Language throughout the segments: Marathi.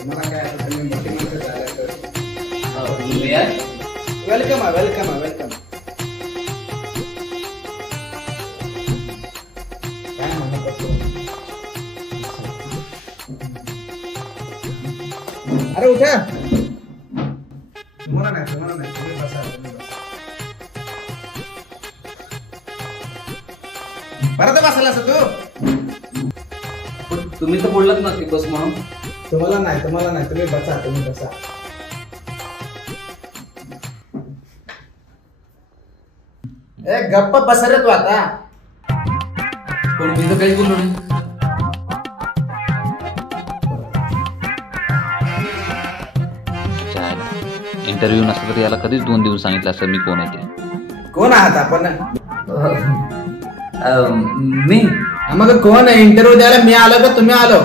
तुम्हाला काय आता तुम्ही मोठी माणसं झाला तर वेलकम वेलकम वेलकम. काय म्हणत होतो? अरे उठा. तुम्हाला नाही तुम्ही बसा. परत बसायला असं तू. तुम्ही तर बोललात ना की बस म्हणून. तुम्हाला नाही तुम्ही बसा. ए गप्प बस रे तू आता. पण मी तर काहीच बोललो नाही. इंटरव्ह्यू नसता तर याला कधीच 2 दिवस सांगितलं असं मी कोण आहे ते. कोण आहात आपण? मी मग कोण आहे? इंटरव्ह्यू द्यायला मी आलो का तुम्ही आलो?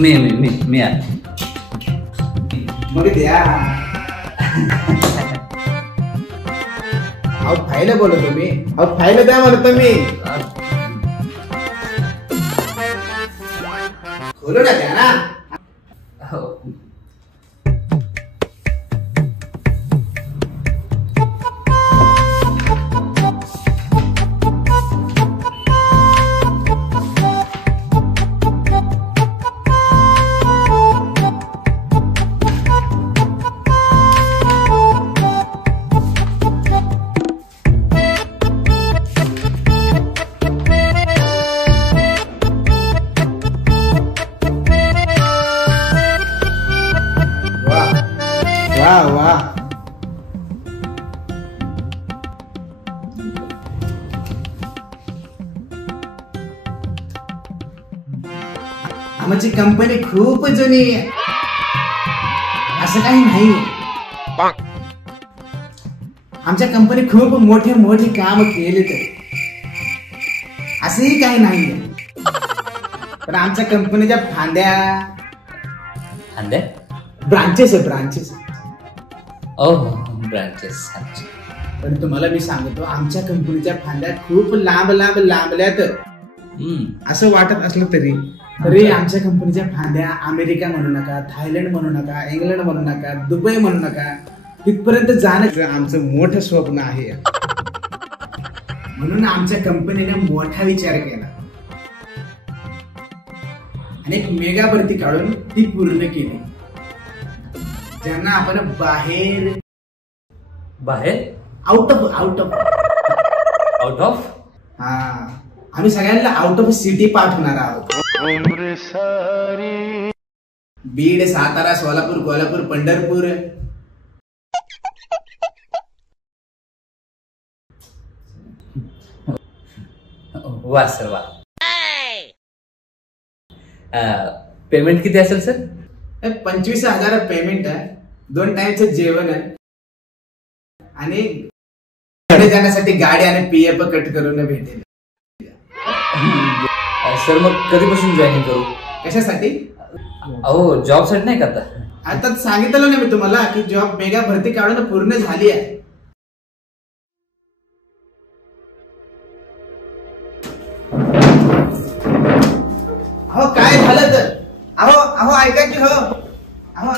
मी मग द्या. अहो फाईल बोलतो तुम्ही. अहो फाईल द्या म्हणतो मी. खोलू ना द्या ना. वा आमची कंपनी खूप जुनी आहे. असं काही नाही. आमच्या कंपनी खूप मोठे काम केले तर असंही काही नाही. पण आमच्या कंपनीच्या फांद्या ब्रांचेस आहे. ब्रांचेस. पण तुम्हाला मी सांगतो आमच्या कंपनीच्या फांद्या खूप लांबल्यात. असं वाटत असलं तरी आमच्या कंपनीच्या फांद्या अमेरिका म्हणू नका, थायलंड म्हणू नका, इंग्लंड म्हणू नका, दुबई म्हणू नका, तिथपर्यंत जाणं आमचं मोठं स्वप्न आहे. म्हणून आमच्या कंपनीने मोठा विचार केला आणि एक मेगा भरती काढून ती पूर्ण केली. ज्यांना आपण बाहेर आउट ऑफ आम्ही सगळ्यांना आउट ऑफ सिटी पाठवणार आहोत. बीड, सातारा, सोलापूर, कोल्हापूर, पंढरपूर. वा सर वा. पेमेंट किती असेल सर? 25,000 पेमेंट आहे. 2 टाइमचं जेवण आहे आणि जाण्यासाठी गाडी आणि पीएफ कट करून भेटेल. सर मग कधीपासून जॉईनिंग करू? कशासाठी? अहो जॉब साठी नाही का? आता सांगितलं ना मी तुम्हाला की जॉब मेगा भरती काढून पूर्ण झाली आहे. अहो काय झालं तर? अहो ऐका की. अहो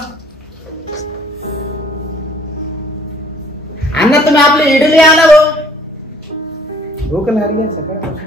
अण्णा तुम्ही आपले इडली आणा. भूक लागली सकाळ.